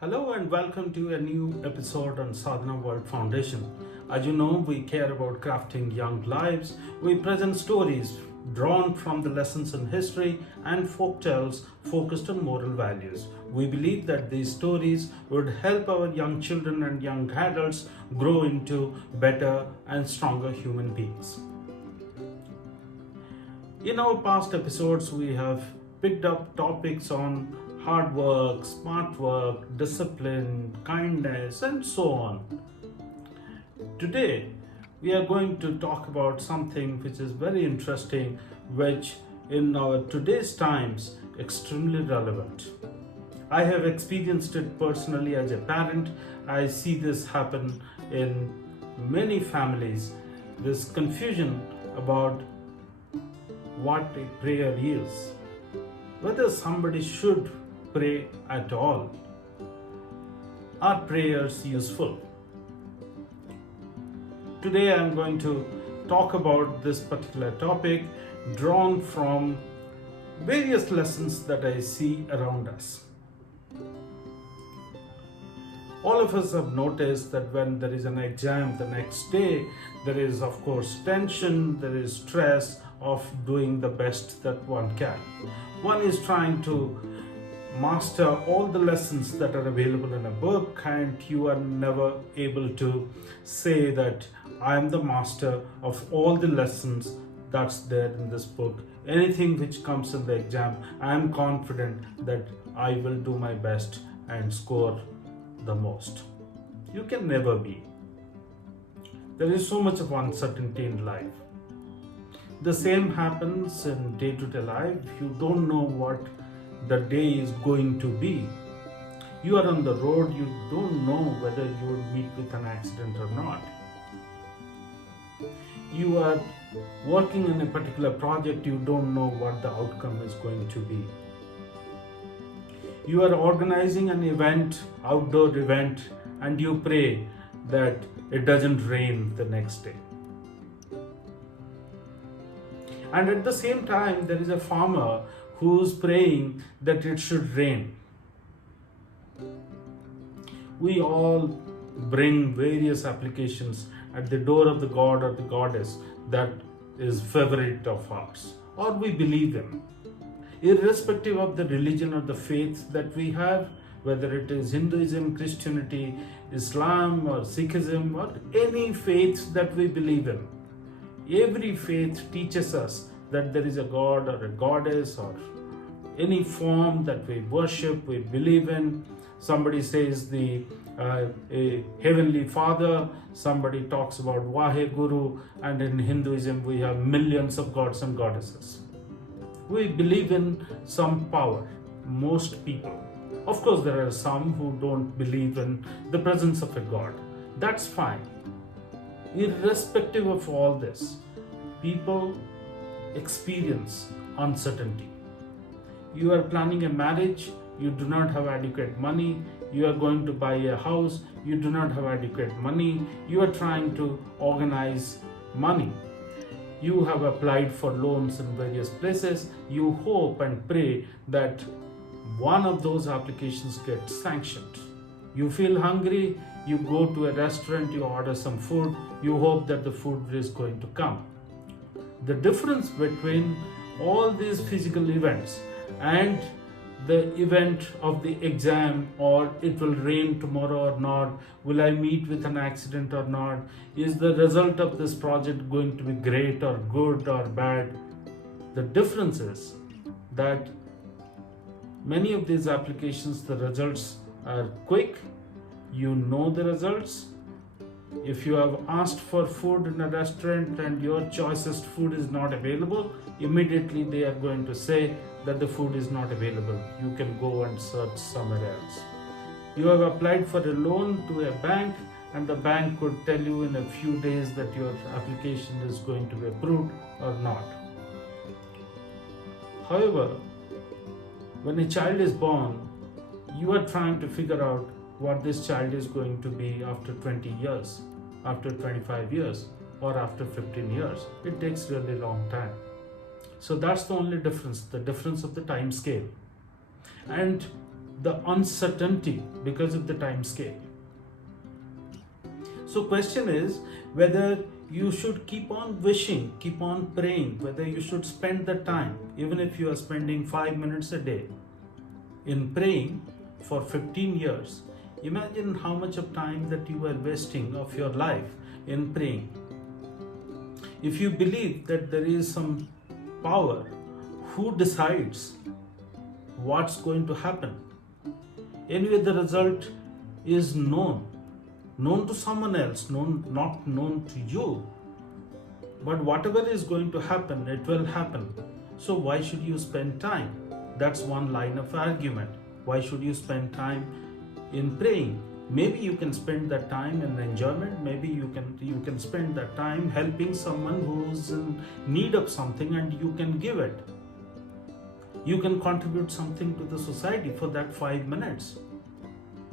Hello and welcome to a new episode on Sadhana World Foundation. As you know, we care about crafting young lives. We present stories drawn from the lessons in history and folk tales focused on moral values. We believe that these stories would help our young children and young adults grow into better and stronger human beings. In our past episodes, we have picked up topics on hard work, smart work, discipline, kindness, and so on. Today, we are going to talk about something which is very interesting, which in our today's times extremely relevant. I have experienced it personally as a parent. I see this happen in many families. This confusion about what a prayer is, whether somebody should pray at all. Are prayers useful? Today I am going to talk about this particular topic drawn from various lessons that I see around us. All of us have noticed that when there is an exam the next day, there is of course tension, there is stress of doing the best that one can. One is trying to master all the lessons that are available in a book, and you are never able to say that I am the master of all the lessons that's there in this book. Anything which comes in the exam, I am confident that I will do my best and score the most. You can never be. There is so much of uncertainty in life. The same happens in day-to-day life. You don't know what the day is going to be. You are on the road, you don't know whether you will meet with an accident or not. You are working on a particular project, you don't know what the outcome is going to be. You are organizing an event, outdoor event, and you pray that it doesn't rain the next day. And at the same time, there is a farmer who's praying that it should rain. We all bring various applications at the door of the god or the goddess that is favorite of ours, or we believe in. Irrespective of the religion or the faith that we have, whether it is Hinduism, Christianity, Islam, or Sikhism, or any faith that we believe in, every faith teaches us that there is a god or a goddess or any form that we worship, we believe in. Somebody says a heavenly father, somebody talks about Vaheguru, and in Hinduism we have millions of gods and goddesses. We believe in some power, most people. Of course, there are some who don't believe in the presence of a god. That's fine. Irrespective of all this, people experience uncertainty. You are planning a marriage, you do not have adequate money. You are going to buy a house, you do not have adequate money. You are trying to organize money. You have applied for loans in various places. You hope and pray that one of those applications gets sanctioned. You feel hungry, you go to a restaurant, you order some food, you hope that the food is going to come. The difference between all these physical events and the event of the exam, or it will rain tomorrow or not, will I meet with an accident or not, is the result of this project going to be great or good or bad? The difference is that many of these applications, the results are quick, you know the results. If you have asked for food in a restaurant and your choicest food is not available, immediately they are going to say that the food is not available. You can go and search somewhere else. You have applied for a loan to a bank, and the bank could tell you in a few days that your application is going to be approved or not. However, when a child is born, you are trying to figure out what this child is going to be after 20 years, after 25 years, or after 15 years. It takes really long time. So that's the only difference, the difference of the time scale. And the uncertainty because of the time scale. So question is whether you should keep on wishing, keep on praying, whether you should spend the time, even if you are spending 5 minutes a day in praying for 15 years. Imagine how much of time that you are wasting of your life in praying. If you believe that there is some power who decides what's going to happen, anyway the result is known to someone else, not known to you, but whatever is going to happen, it will happen. So why should you spend time? That's one line of argument. Why should you spend time in praying? Maybe you can spend that time in enjoyment. Maybe you can spend that time helping someone who's in need of something, and you can give it. You can contribute something to the society for that 5 minutes.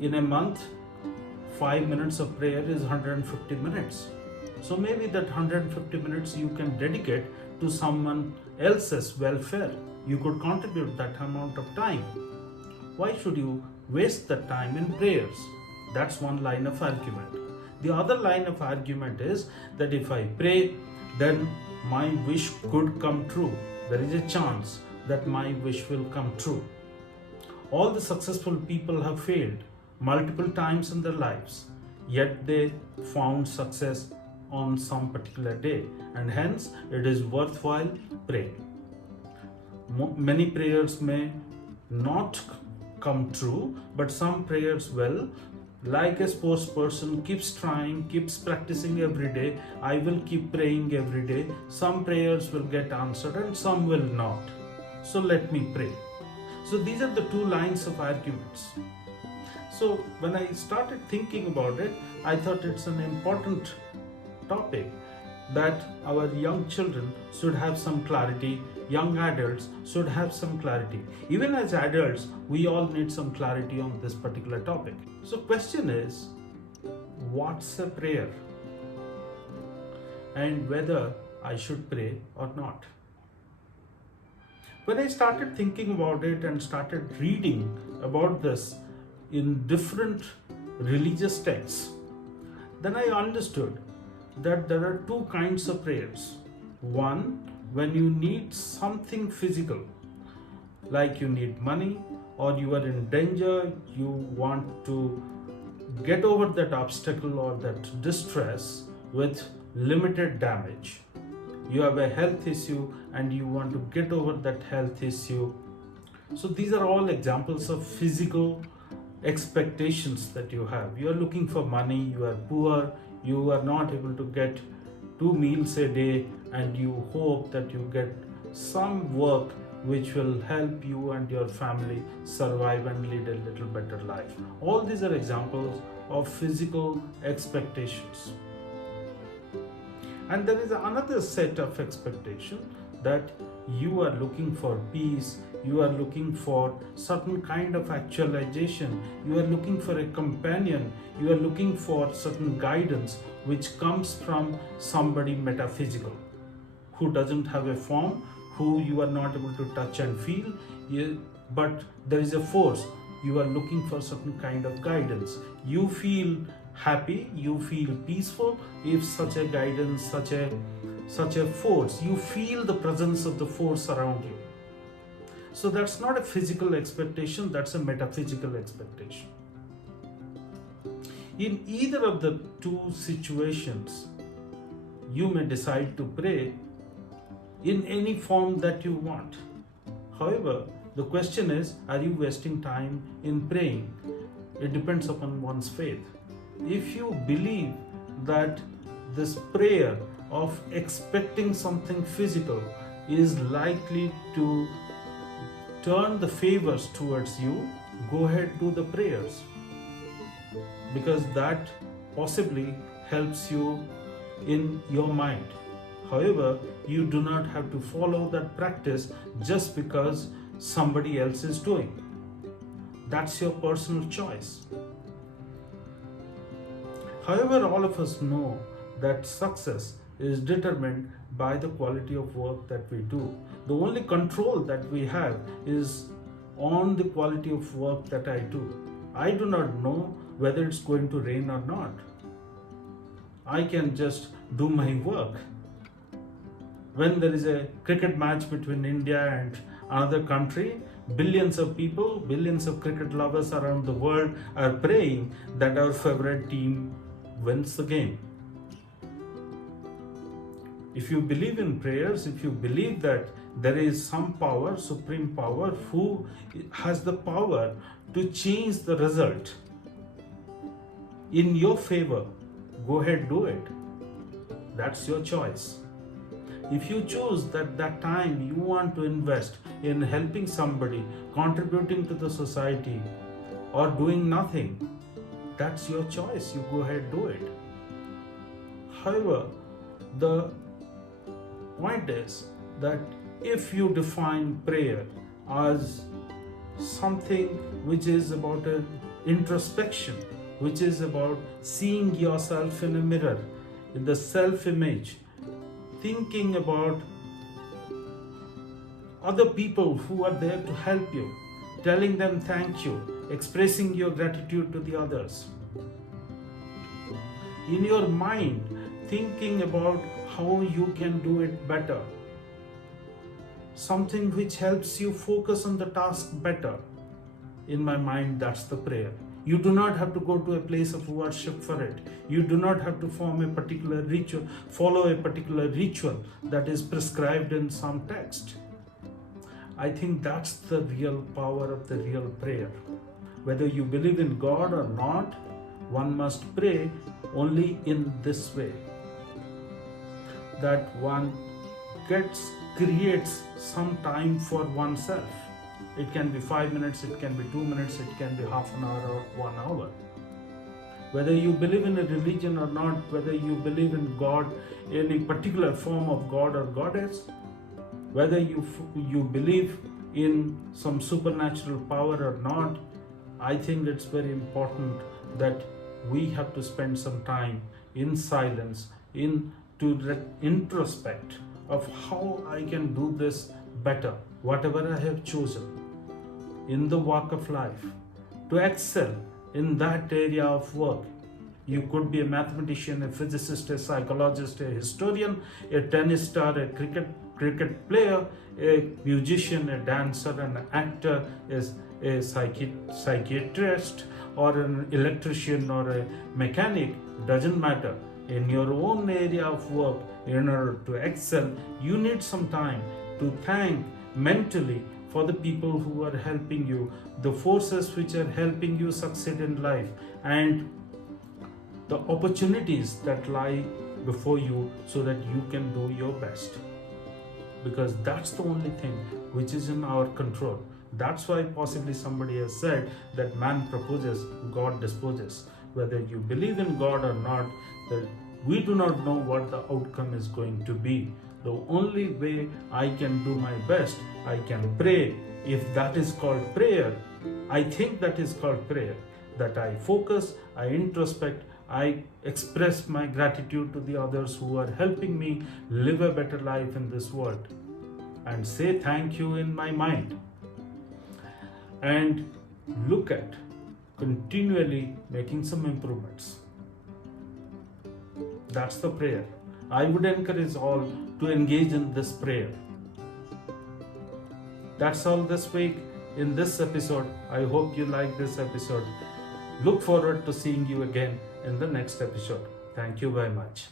In a month, 5 minutes of prayer is 150 minutes. So maybe that 150 minutes you can dedicate to someone else's welfare. You could contribute that amount of time. Why should you waste the time in prayers? That's one line of argument. The other line of argument is that if I pray, then my wish could come true. There is a chance that my wish will come true. All the successful people have failed multiple times in their lives, yet they found success on some particular day, and hence it is worthwhile praying. Many prayers may not come true, but some prayers will. Like a sports person keeps trying, keeps practicing every day, I will keep praying every day. Some prayers will get answered and some will not. So let me pray. So these are the two lines of arguments. So when I started thinking about it, I thought it's an important topic that our young children should have some clarity, young adults should have some clarity. Even as adults, we all need some clarity on this particular topic. So question is, what's a prayer? And whether I should pray or not. When I started thinking about it and started reading about this in different religious texts, then I understood that there are two kinds of prayers. One, when you need something physical, like you need money or you are in danger, you want to get over that obstacle or that distress with limited damage. You have a health issue and you want to get over that health issue. So these are all examples of physical expectations that you have. You are looking for money, you are poor, you are not able to get 2 meals a day, and you hope that you get some work which will help you and your family survive and lead a little better life. All these are examples of physical expectations. And there is another set of expectation that you are looking for peace, you are looking for certain kind of actualization, you are looking for a companion, you are looking for certain guidance which comes from somebody metaphysical, who doesn't have a form, who you are not able to touch and feel, but there is a force. You are looking for certain kind of guidance. You feel happy, you feel peaceful if such a guidance, such a force, you feel the presence of the force around you. So that's not a physical expectation, that's a metaphysical expectation. In either of the two situations, you may decide to pray in any form that you want. However, the question is, are you wasting time in praying? It depends upon one's faith. If you believe that this prayer of expecting something physical is likely to turn the favors towards you, go ahead, do the prayers, because that possibly helps you in your mind. However, you do not have to follow that practice just because somebody else is doing. That's your personal choice. However, all of us know that success is determined by the quality of work that we do. The only control that we have is on the quality of work that I do. I do not know whether it's going to rain or not. I can just do my work. When there is a cricket match between India and another country, billions of people, billions of cricket lovers around the world are praying that our favorite team wins the game. If you believe in prayers, if you believe that there is some power, supreme power, who has the power to change the result in your favor, go ahead, do it. That's your choice. If you choose that time you want to invest in helping somebody, contributing to the society, or doing nothing, that's your choice. You go ahead, do it. However, the point is that if you define prayer as something which is about an introspection, which is about seeing yourself in a mirror, in the self-image, thinking about other people who are there to help you, telling them thank you, expressing your gratitude to the others. In your mind, thinking about how you can do it better. Something which helps you focus on the task better. In my mind, that's the prayer. You do not have to go to a place of worship for it. You do not have to form a particular ritual, follow a particular ritual that is prescribed in some text. I think that's the real power of the real prayer. Whether you believe in God or not, one must pray only in this way. That one creates some time for oneself. It can be 5 minutes, it can be 2 minutes, it can be half an hour or 1 hour. Whether you believe in a religion or not, whether you believe in God, any particular form of God or goddess, whether you believe in some supernatural power or not, I think it's very important that we have to spend some time in silence, to introspect of how I can do this better, whatever I have chosen in the walk of life, to excel in that area of work. You could be a mathematician, a physicist, a psychologist, a historian, a tennis star, a cricket player, a musician, a dancer, an actor, a psychiatrist, or an electrician or a mechanic, doesn't matter. In your own area of work, in order to excel, you need some time to thank mentally for the people who are helping you, the forces which are helping you succeed in life, and the opportunities that lie before you so that you can do your best. Because that's the only thing which is in our control. That's why possibly somebody has said that man proposes, God disposes. Whether you believe in God or not, we do not know what the outcome is going to be. The only way I can do my best, I can pray. If that is called prayer, I think that is called prayer. That I focus, I introspect, I express my gratitude to the others who are helping me live a better life in this world, and say thank you in my mind. And look at continually making some improvements. That's the prayer. I would encourage all to engage in this prayer. That's all this week in this episode. I hope you like this episode. Look forward to seeing you again in the next episode. Thank you very much.